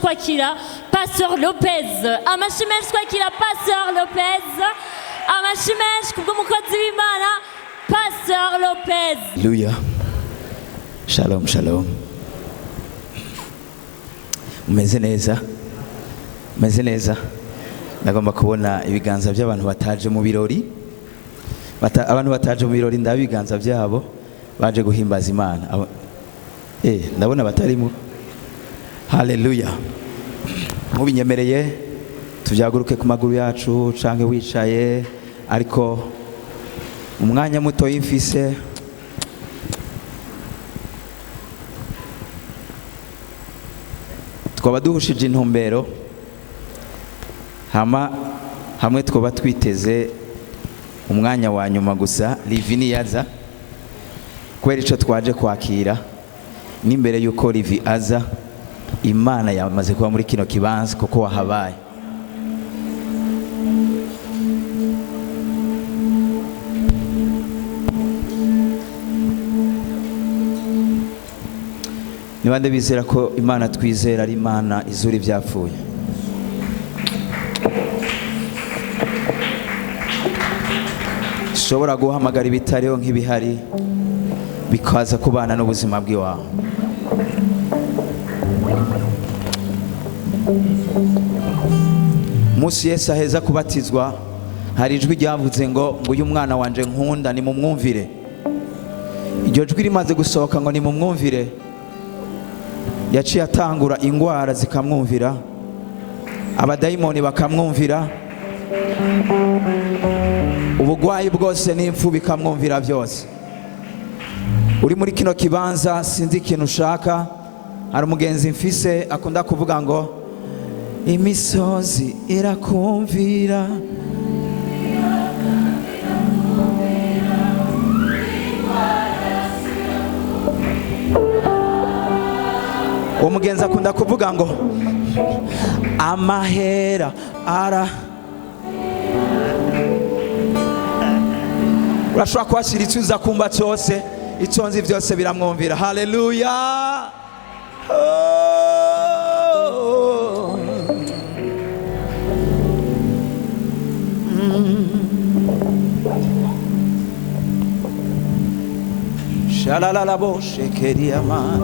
twakira Pastor Lopez. Amashi menshi twakira Pastor Lopez. Amashi menshi kubw'umukozi w'Imana Pastor Lopez. Hallelujah. Shalom, shalom. Umeze neza? Umeze neza? Nagomba kubona ibiganza by'abantu bataje mu birori. Abantu bataje mu birori ndabiganza byabo baje guhimbaza Imana. Ndabona batarimo. Hallelujah. Mubinyemereye tuvyaguruke ku maguru yacu canke wicaye ariko umwanya muto yifise twaba duhushije intumbero hamwe twaba twiteze umwanya wa nyuma gusa Livini yaza kwera ico twaje kwakira n'imbere yuko Livi aza Imana yamaze kuba muri kino kibanza kuko wahabaye. Nibande bizera ko Imana twizera ari Imana izura ibyapfuye. Shobora guhamagara ibitariho nk'ibihari bikaza kubana n'ubuzima bw'iwawe. Musi Yesu aheza kubatizwa hari ijwi ryavuze ngo uyu mwana wanje nkunda ni mumwumvire. Iryo jwi rimaze gusohoka ngo ni mumwumvire yaciye atangura ingwara zikamwumvira, abadayimoni bakamwumvira, ubugwayi bwose n'impfu bikamwumvira byose. Uri muri kino kibanza sinzi ikintu ushaka, hari umugenzi mfise akunda kuvuga ngo imisozi irakumvira, uwo mugenzi akunda kuvuga ngo amahera urashobora kuhashyira icyo uza kumva cyose, icyo nzi byose biramwumvira. Haleluya. Shalalala bo shekeria man.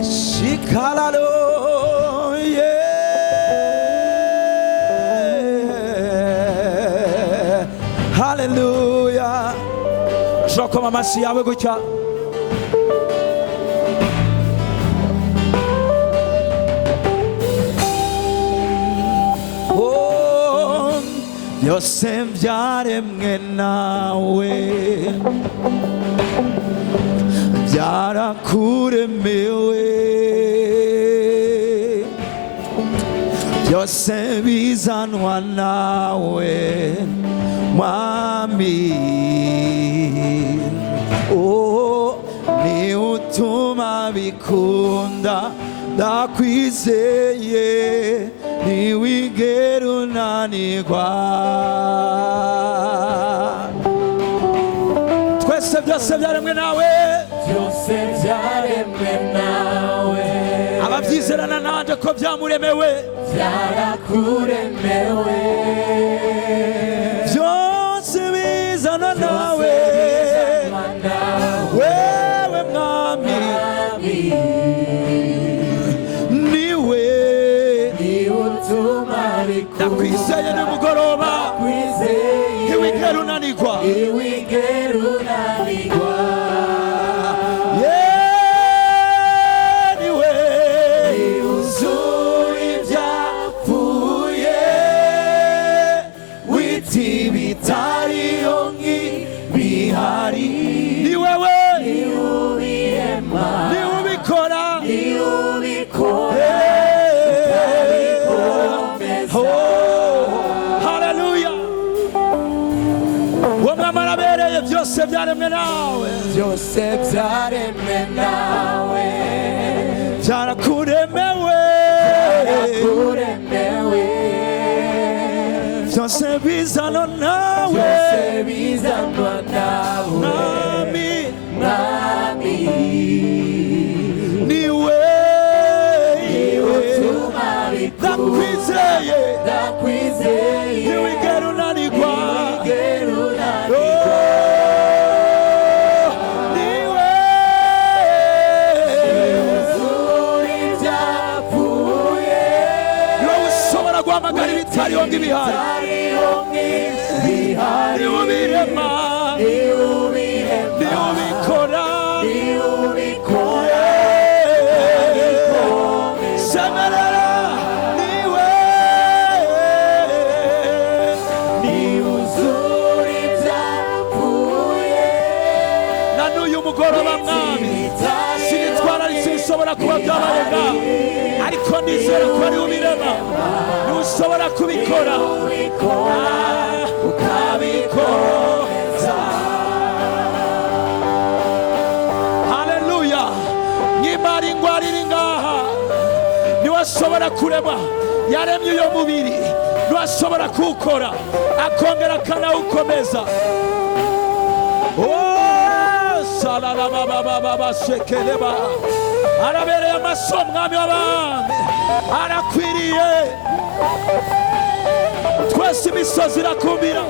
Shikalalo yeah. Hallelujah. Shoko mama si yawe gutya. Vyose vyaremwe nawe, vyarakuremewe, vyose bizanwa nawe mwami. Ni utuma bikunda ndakwizeye ntiwigera unanirwa. Twese byose byaremwe nawe, byose byaremwe nawe, ababyizerana nanje ko byamuremewe, byarakuremewe, byose bizana nawe, wewe mwami. Ndakwizeye nimugoroba, ntiwigera unanirwa, niwe uzura ibyapfuye, wita ibitariho nk'ibihari. Ni wewe, ni ubirema, ni ubikora, ni ubikora. Byose byaremwe nawe, byose byaremwe nawe, byarakuremewe, byose bizana nawe, byose bizana nawe mwami, ng'ibihari niwe ubirema niwe ubikora semerera niwe uzura ibyapfuye na n'uyu mugoroba mwami sinitwararitse ibishobora kuba byabaye ngaho ariko nizera ko ari ubirema ntushobora kubikora ukabikoza. Haleluya. Nyimara ingwara iri ngaha niwashobora kurema yaremye uyo mubiri niwashobora kuwukora akongera akanawukomeza. Salalababababashekeleba arabereye amaso mwami w'abami arakwiriye. Twese imisozi irakumira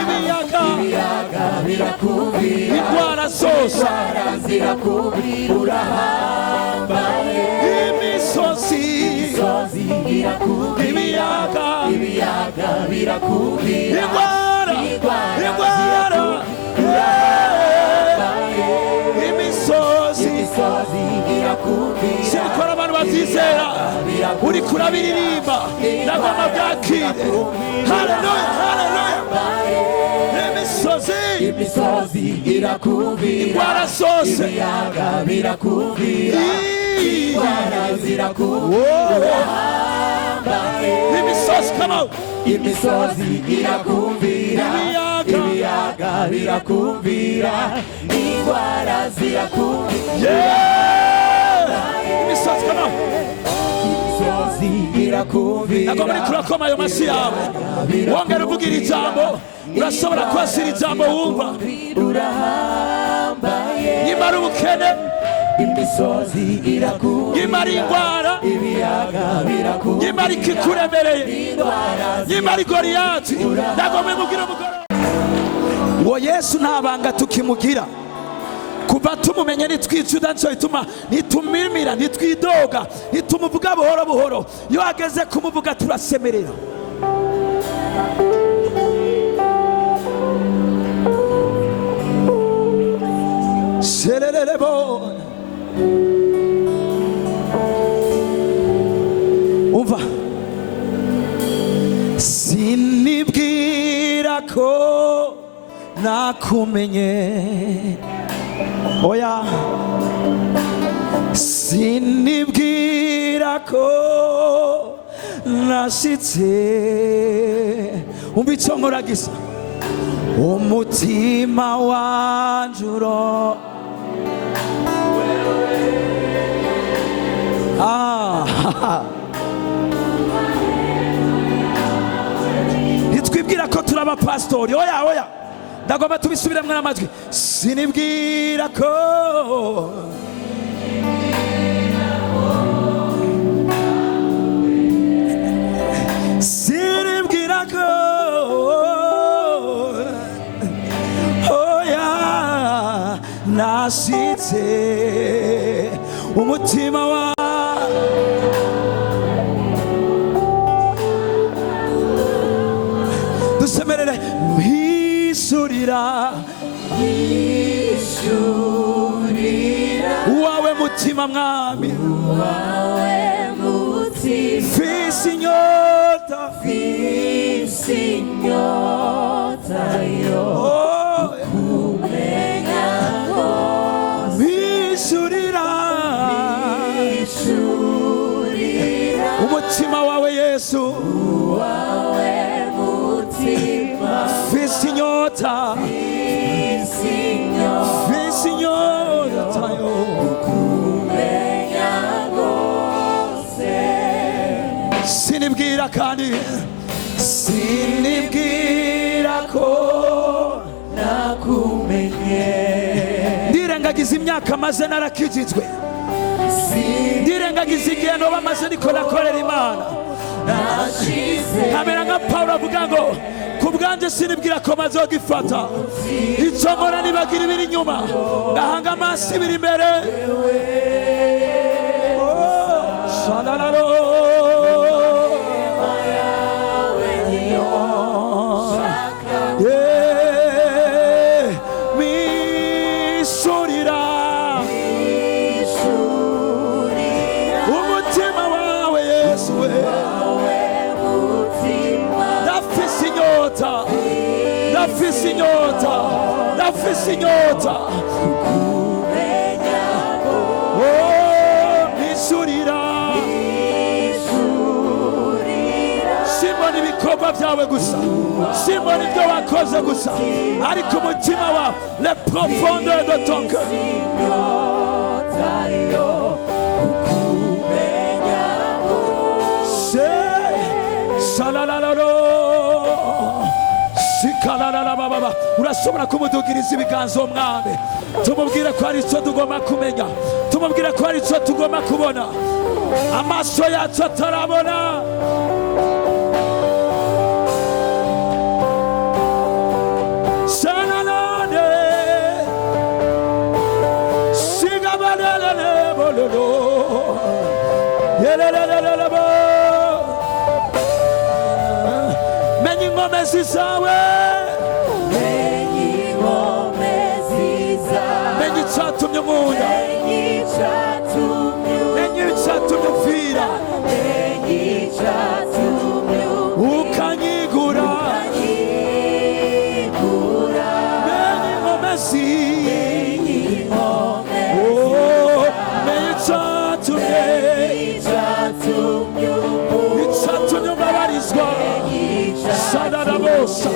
ibiyaga birakumira indwara zose zirakumira urahambaye imisozi ibiyaga birakumira indwara imisozi sirikora abantu babyizera uri kurabiririmba nagomba byakire. Haleluya haleluya. Imisozi irakumira indwara zose ibiyaga birakumira indwara zirakumira imisozi come out imisozi irakumira ibiyaga birakumira indwara zirakumira imisozi come out imisozi irakumira nagomba uri kurakoma ayo mashyi yawe wongera uvuga iri jambo urashobora kwasira ijambo wumva nyimara ubukene imisozi irakumira nyimara indwara ibiyaga birakumira nyimara ikikuremereye nyimara igoriyati nagomba imubwira umugoroba uwo Yesu nta banga tukimugira kuva tumumenye nitwicuda nico ituma nitumimira nitwidoga nitumuvuga buhoro buhoro iyo ageze kumuvuga turasemerera. Umva sinibwira ko nakumenye oya sinibwira ko nashitse umva icyo nkora gisa umutima wanjuro ntitwibwira ko turi abapasitori oya ndagomba tubisubiremwo n'amajwi sinibwira ko sinibwira ko oya nashitse umutima wa dusemerere mpisurira uwawe mutima mwami fisi inyota yo kumenya mpisurira umutima wawe Yesu fisi inyota yo sinibwira kandi sinibwira ko nakumenye ndirengagiza imyaka maze narakijijwe ndirengagiza igihe noba maze niko nakorera Imana nkamera nka Pawulo avuga ngo kubwanje sinibwira ko mazogifata icyo nkora nibagira ibiri inyuma ngahanga amaso ibiri imbere mfise inyota mishurira simbona ibikorwa byawe gusa simbona ibyo wakoze gusa ariko umutima wawe le profondeur de ton cœur urashobora kumudugiriza ibiganza umwami tumubwire ko hari icyo tugomba kumenya tumubwire ko hari icyo tugomba kubona amaso yacu atarabona sananane sigabanane bololo yelelelelebo menya inkomezi zawe icyatumye nkunda menye icyatumye mvira ukanyigura menye inkomezi menye icyatumye mbabarizwa sadarabosa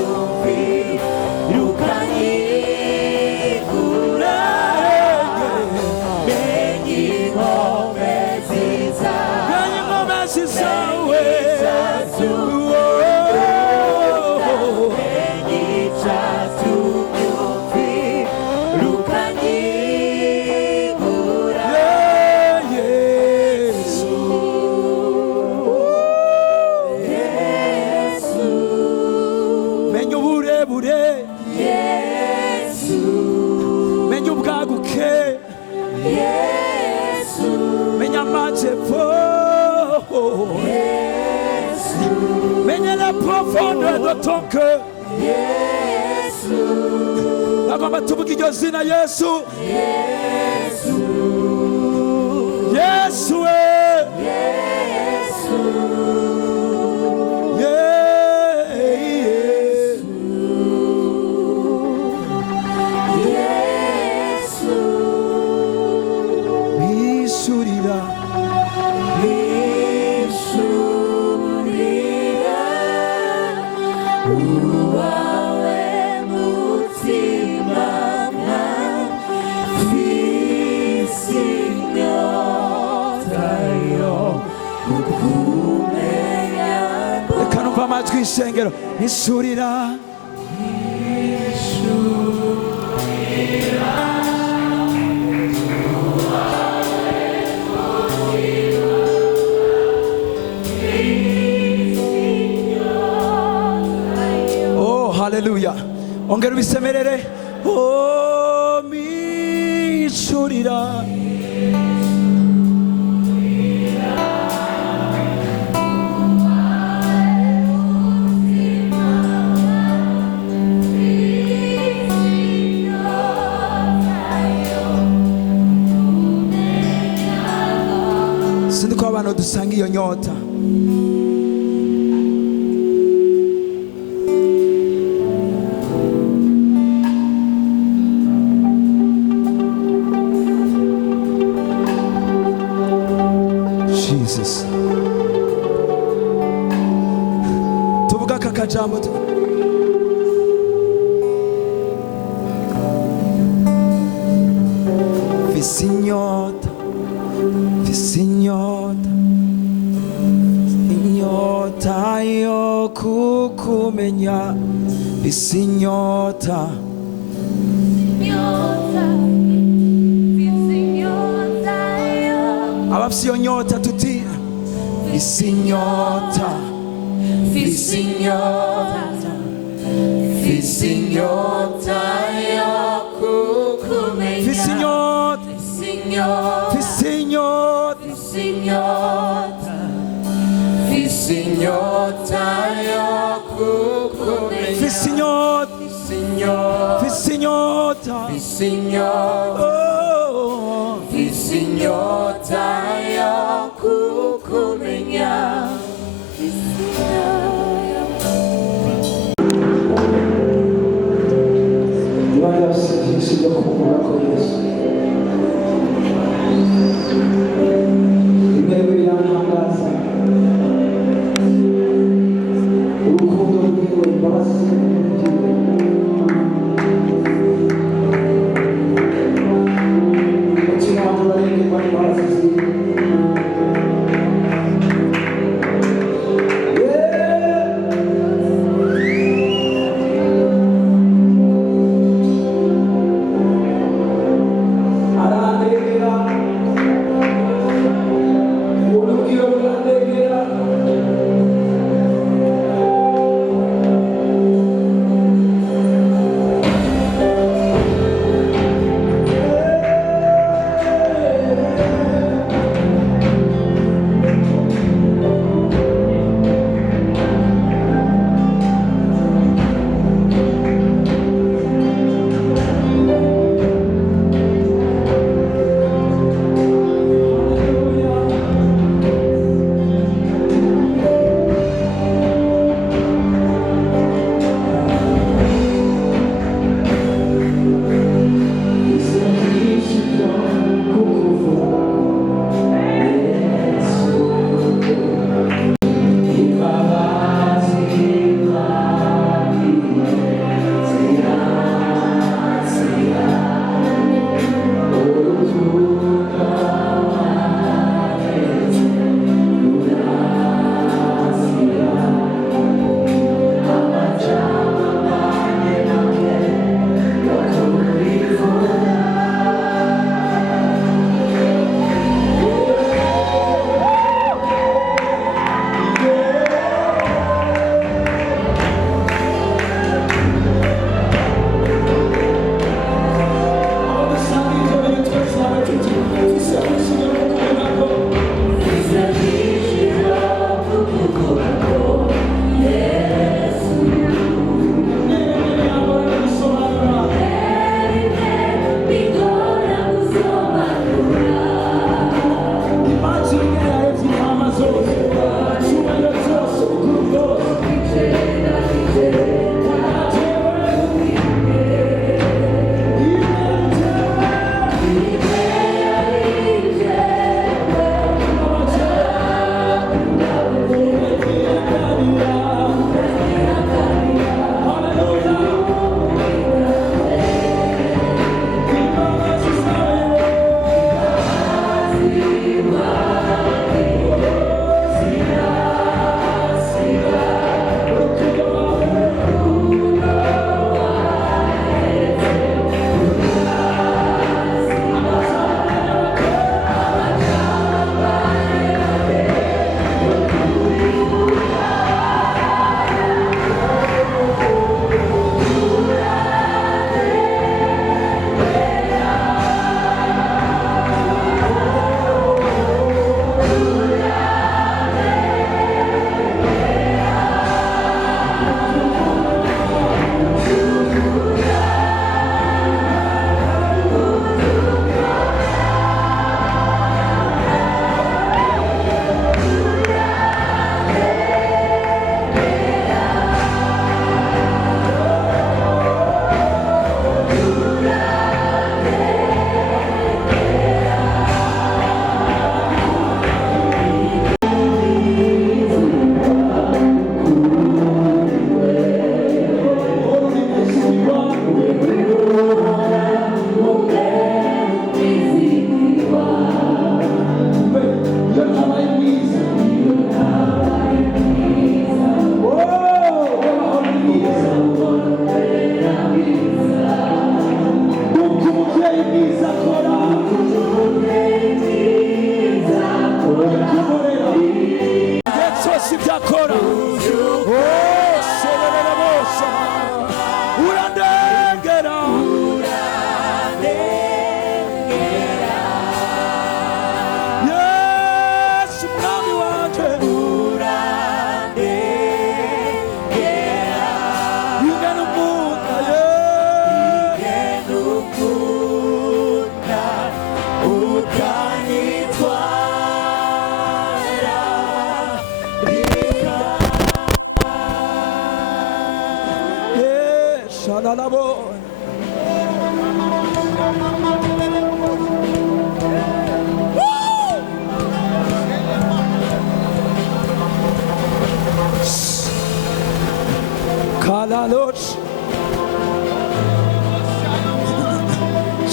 de ton cœur. Agomba tuvuga iryo zina Yesu. Yesu ishengero ishurira oh haleluya ongera ubisemerere oh mishurira abantu dusanga iyo nyota Jesus tuvuga kakajambo visinyota inyota yo kukumenya isinyota abafise iyo nyota tuti isinyota yo kukumenya Imana byose byinshi byo kuvuga ko Yesu rimwe rimwe birantangaza urukundo rwiwe imbabazi zimugirira umutima wanjye urarengerwa n'imbabazi ziwe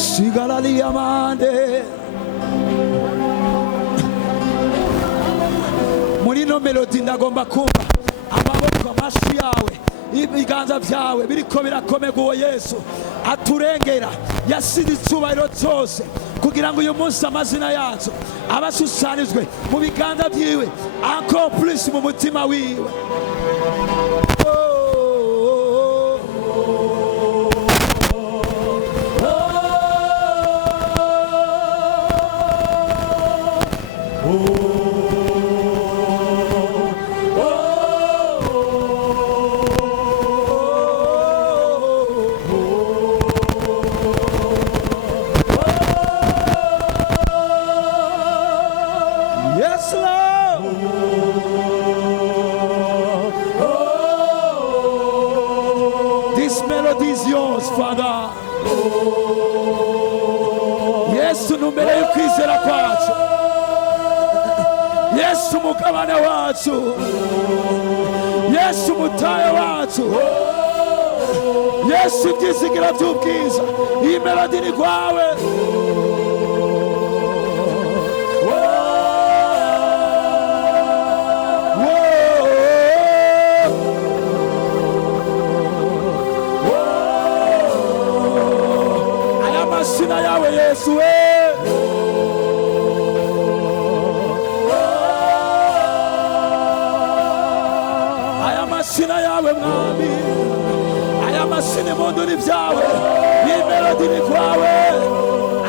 Sigalali amande. Muri no melody ndagomba kumva amaboko amashi yawe ibiganza byawe biriko birakomega uwo Yesu aturengera yasize icyubahiro cyose kugira ngo uyu munsi amazina yacu abashushanijwe mu biganza byiwe encore plus mu mutima wiwe. Yes, Lord. This melody is yours, Father. Yesu numero y'ukwizera kwacu. Yesu mugabane wacu. Yesu mutaye wacu. Yesu ibyizigira by'ubwiza. Iyi melody ni kwawe. Sina yawe Yesu we. Aya masina yawe mwami. Aya masina mundu ni vyawe. Iyi melody ni kwawe.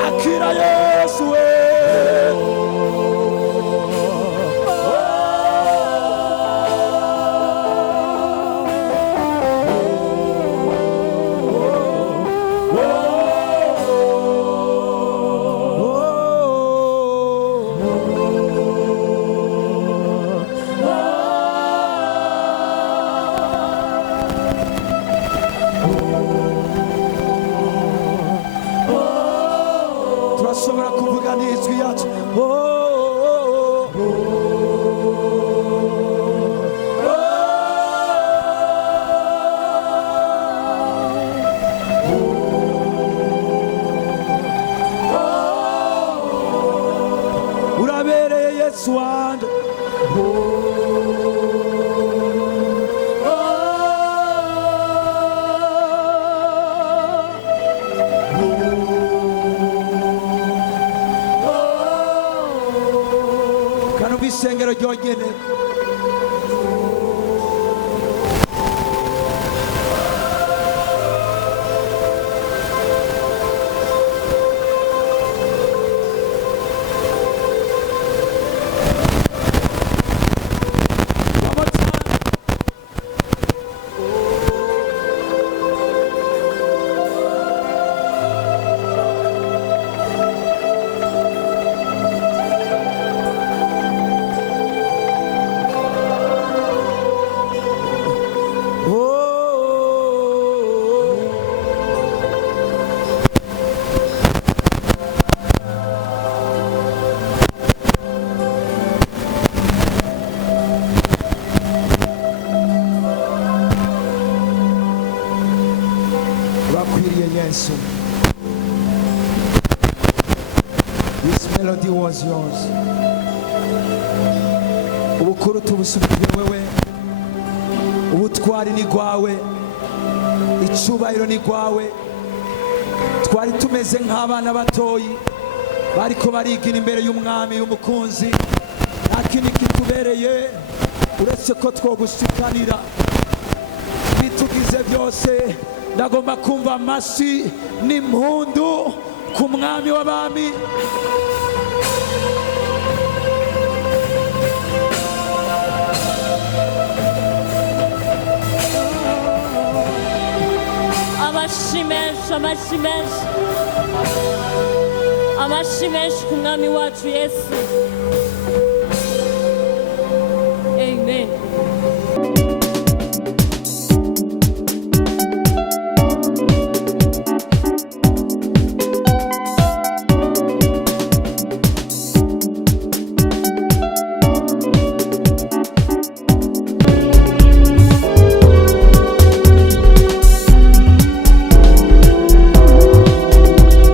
Akira Yesu we. Turashobora kuvuga n'ijwi yacu. Urabereye Yesu wanje. Kanu bisengero ryonyene. Yesu. This melody was yours. Ubukuru tubusubije wewe. Ubutwari ni gwawe. Icubahiro ni gwawe. Twari tumeze nk'abana batoyi bariko barigina imbere y'umwami y'umukunzi. Lakini kitubereye uretse ko twogushikanira bitugize byose. Ndagomba kumva amasi n'impundu ku mwami w'abami. Amashi menshi ku mwami wacu Yesu. Amen.